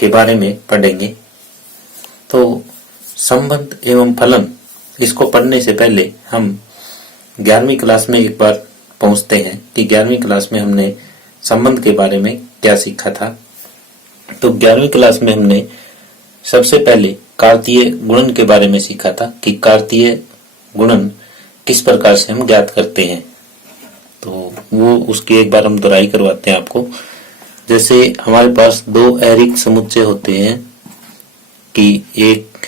के बारे में पढ़ेंगे। तो संबंध एवं फलन, इसको पढ़ने से पहले हम 11वीं क्लास में एक बार पहुंचते हैं कि 11वीं क्लास में हमने संबंध के बारे में क्या सीखा था। तो 11वीं क्लास में हमने सबसे पहले कार्तीय गुणन के बारे में सीखा था कि कार्तीय गुणन किस प्रकार से हम ज्ञात करते हैं। तो वो उसकी एक बार हम दोहराई करवाते हैं आपको। जैसे हमारे पास दो ऐरिक समुच्चय होते हैं कि 1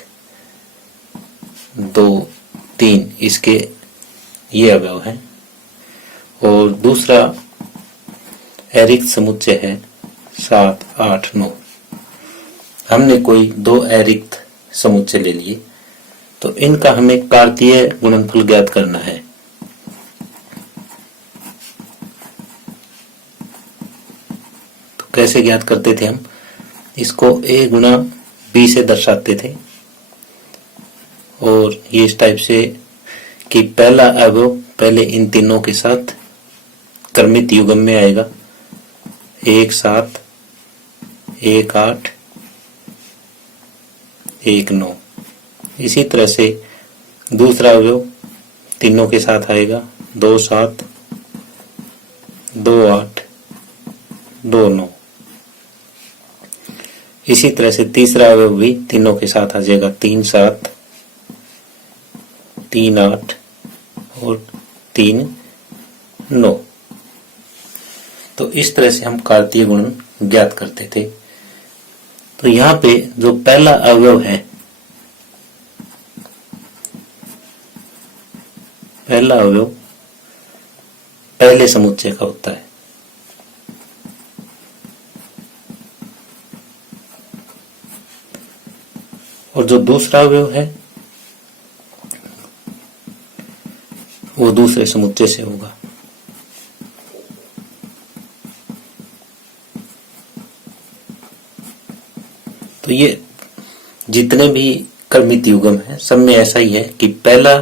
2 3 इसके ये अवयव हैं, और दूसरा ऐरिक समुच्चय है 7 8 9। हमने कोई दो ऐरिक समुच्चय ले लिए, तो इनका हमें कार्तीय गुणनफल ज्ञात करना है। तो कैसे ज्ञात करते थे हम? इसको a गुणा b से दर्शाते थे, और ये इस टाइप से कि पहला अवयव पहले इन तीनों के साथ क्रमित युग्म में आएगा, 1 7 1 8 1 9। इसी तरह से दूसरा अवयव तीनों के साथ आएगा, 2 7 2 8 2 9। इसी तरह से तीसरा अवयव भी तीनों के साथ आ जाएगा, 3 7 3 8 और 3 9। तो इस तरह से हम कार्तीय गुणन ज्ञात करते थे। तो यहाँ पे जो पहला अवयव है, पहला अवयव पहले समुच्चय का होता है, और जो दूसरा अवयव है वो दूसरे समुच्चय से होगा। तो ये जितने भी क्रमित युग्म है सब में ऐसा ही है कि पहला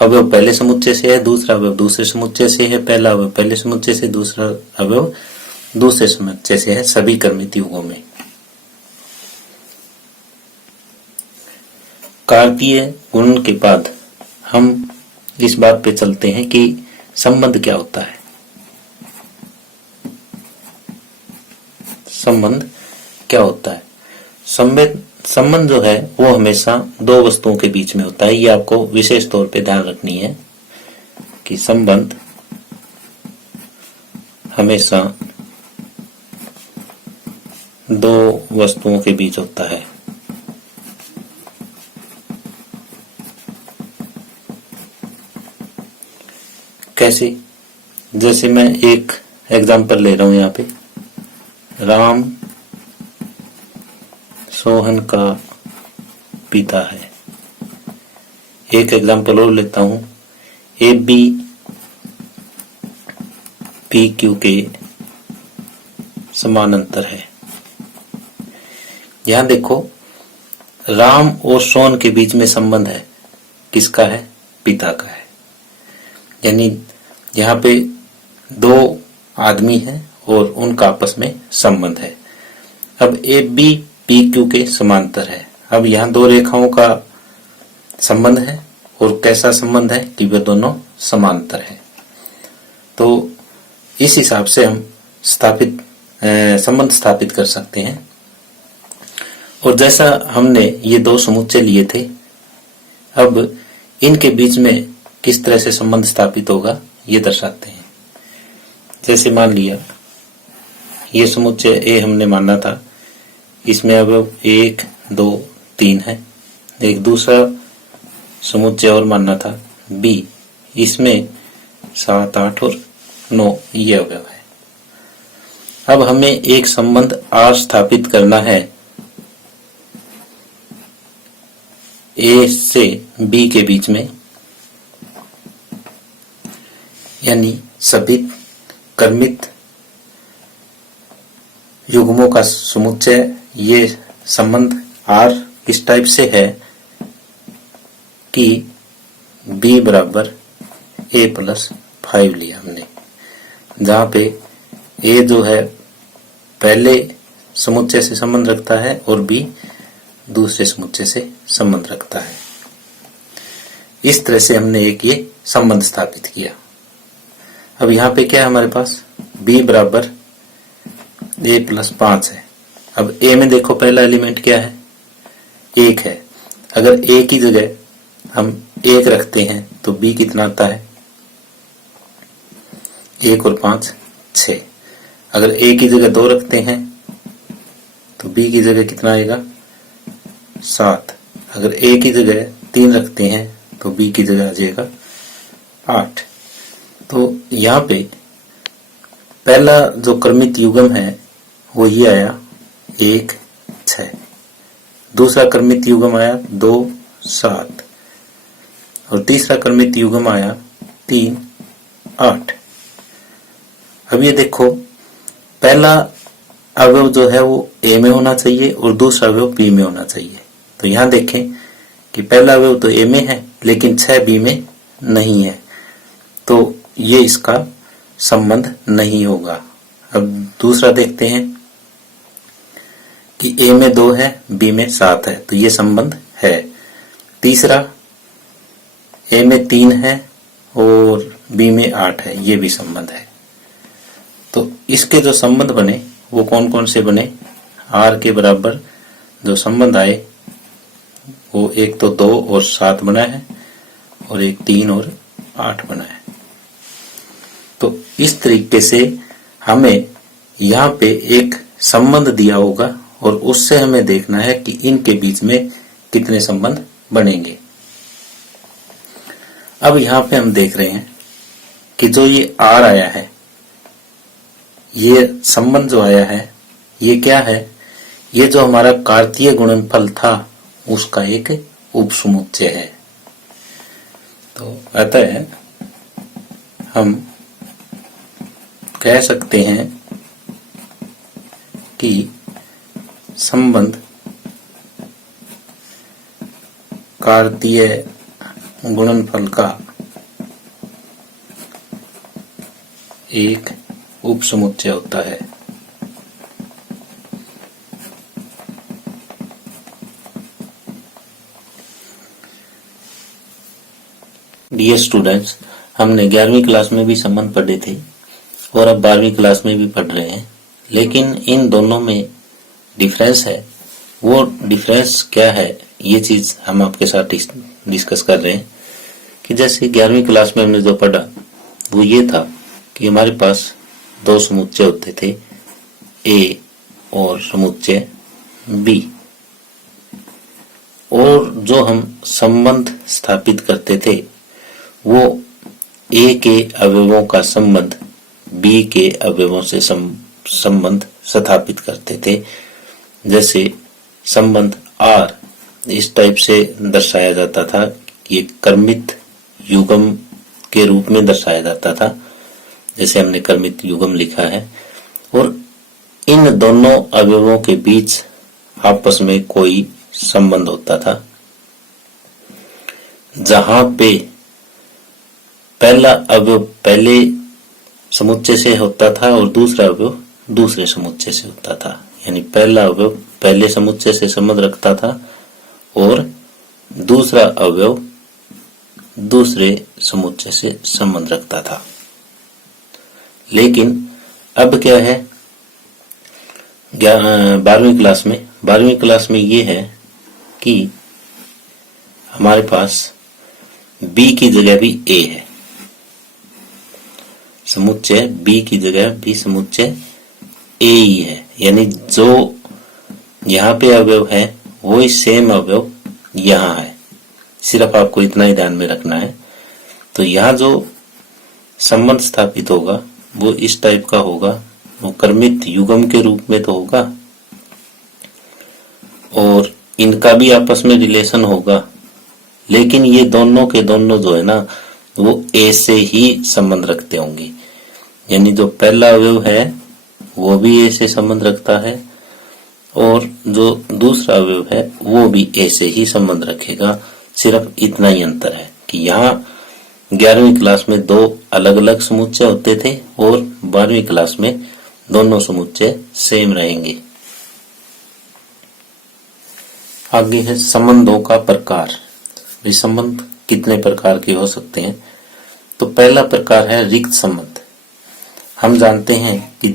अवयव पहले समुच्चय से है, दूसरा अवयव दूसरे समुच्चय से है, पहला अवयव पहले समुच्चय से, दूसरा अवयव दूसरे समुच्चय से है, सभी क्रमित युग्मों में। कार्तीय गुणन के बाद हम इस बात पे चलते हैं कि संबंध क्या होता है। संबंध क्या होता है? संबंध जो है वो हमेशा दो वस्तुओं के बीच में होता है। ये आपको विशेष तौर पे ध्यान रखनी है कि संबंध हमेशा दो वस्तुओं के बीच होता है। कैसे? जैसे मैं एक एग्जांपल ले रहा हूं यहाँ पे, राम सोहन का पिता है। एक एग्जांपल और लेता हूं, ए बी पी क्यू के समानांतर है। यहां देखो, राम और सोहन के बीच में संबंध है, किसका है? पिता का है। यानी यहाँ पे दो आदमी हैं और उनका आपस में संबंध है। अब ए बी पी क्यू के समांतर है। अब यहाँ दो रेखाओं का संबंध है, और कैसा संबंध है कि वे दोनों समांतर है। तो इस हिसाब से हम संबंध स्थापित कर सकते हैं। और जैसा हमने ये दो समुच्चय लिए थे, अब इनके बीच में किस तरह से संबंध स्थापित होगा ये दर्शाते हैं। जैसे मान लिया ये समुच्चय ए हमने माना था, इसमें अब 1 2 3 है। एक दूसरा समुच्चय और मानना था बी, इसमें 7 8 और 9 ये अवयव है। अब हमें एक संबंध आर स्थापित करना है ए से बी के बीच में, यानी सभी क्रमित युग्मों का समुच्चय। ये संबंध आर इस टाइप से है कि b बराबर a प्लस 5 लिया हमने, जहां पे a जो है पहले समुच्चय से संबंध रखता है और बी दूसरे समुच्चय से संबंध रखता है। इस तरह से हमने एक ये संबंध स्थापित किया। अब यहाँ पे क्या है हमारे पास, b बराबर a प्लस 5 है। अब a में देखो पहला एलिमेंट क्या है, 1 है। अगर a की जगह हम 1 रखते हैं तो b कितना आता है, 1 और 5 6। अगर a की जगह 2 रखते हैं तो b की जगह कितना आएगा, 7। अगर a की जगह 3 रखते हैं तो b की जगह आ जाएगा 8। तो यहाँ पे पहला जो क्रमित युग्म है वो ये आया 1 6, दूसरा क्रमित युग्म आया 2 7 और तीसरा क्रमित युग्म आया 3 8। अब ये देखो पहला अवयव जो है वो a में होना चाहिए और दूसरा अवयव b में होना चाहिए। तो यहाँ देखें कि पहला अवयव तो a में है लेकिन 6 b में नहीं है, तो ये इसका संबंध नहीं होगा। अब दूसरा देखते हैं कि a में 2 है b में 7 है, तो ये संबंध है। तीसरा a में 3 है और b में 8 है, ये भी संबंध है। तो इसके जो संबंध बने वो कौन कौन से बने, r के बराबर जो संबंध आए वो एक तो 2 और 7 बना है और एक 3 और 8 बना है। तो इस तरीके से हमें यहाँ पे एक संबंध दिया होगा और उससे हमें देखना है कि इनके बीच में कितने संबंध बनेंगे। अब यहाँ पे हम देख रहे हैं कि जो ये r आया है, ये संबंध जो आया है ये क्या है, ये जो हमारा कार्तीय गुणनफल था उसका एक उपसमुच्चय है। तो अतः हम कह सकते हैं कि संबंध कार्तीय गुणनफल का एक उपसमुच्चय होता है। डियर स्टूडेंट्स, हमने 11वीं क्लास में भी संबंध पढ़े थे और अब 12वीं क्लास में भी पढ़ रहे हैं, लेकिन इन दोनों में डिफरेंस है। वो डिफरेंस क्या है ये चीज हम आपके साथ डिस्कस कर रहे हैं कि जैसे 11वीं क्लास में हमने जो पढ़ा वो ये था कि हमारे पास 2 समुच्चय होते थे, A और समुच्चय B, और जो हम संबंध स्थापित करते थे वो A के अवयवों का संबंध B के अवयवों से संबंध स्थापित करते थे। जैसे संबंध R इस टाइप से दर्शाया जाता था, ये क्रमित युग्म के रूप में दर्शाया जाता था, जैसे हमने क्रमित युग्म लिखा है। और इन दोनों अवयवों के बीच आपस में कोई संबंध होता था, जहां पे पहला अवयव पहले समुच्चय से होता था और दूसरा अवयव दूसरे समुच्चय से होता था। यानी पहला अवयव पहले समुच्चय से संबंध रखता था और दूसरा अवयव दूसरे समुच्चय से संबंध रखता था। लेकिन अब क्या है 12वीं क्लास में ये है कि हमारे पास B की जगह भी A है, समुच्चय B की जगह भी समुच्चय A ही है। यानी जो यहाँ पे अवयव है वो ही सेम अवयव यहाँ है, सिर्फ आपको इतना ही ध्यान में रखना है। तो यहाँ जो संबंध स्थापित होगा वो इस टाइप का होगा, वो क्रमित युग्म के रूप में तो होगा और इनका भी आपस में रिलेशन होगा, लेकिन ये दोनों के दोनों जो है ना वो A से ही संबंध रखते होंगे। यानी जो पहला अवयव है वो भी A से संबंध रखता है और जो दूसरा अवयव है वो भी A से ही संबंध रखेगा। सिर्फ इतना ही अंतर है कि यहाँ 11वीं क्लास में 2 अलग अलग समुच्चय होते थे और 12वीं क्लास में दोनों समुच्चय सेम रहेंगे। आगे है संबंधों का प्रकार। ये संबंध कितने प्रकार के हो सकते हैं? तो पहला प्रकार है रिक्त संबंध। हम जानते हैं कि